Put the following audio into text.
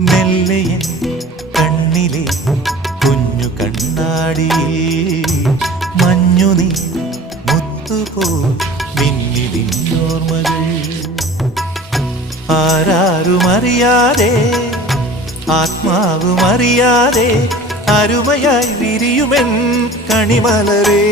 മെല്ലയൻ കണ്ണിലെ കുഞ്ഞു കണ്ണാടിയിൽ മഞ്ഞുനീ മുത്തുപോ മിന്നിടിഞ്ഞോർമ്മകൾ ആരാരുമറിയാതെ ആത്മാവുമറിയാതെ അരുമയായി വിരിയുമെൻ കണിമലരേ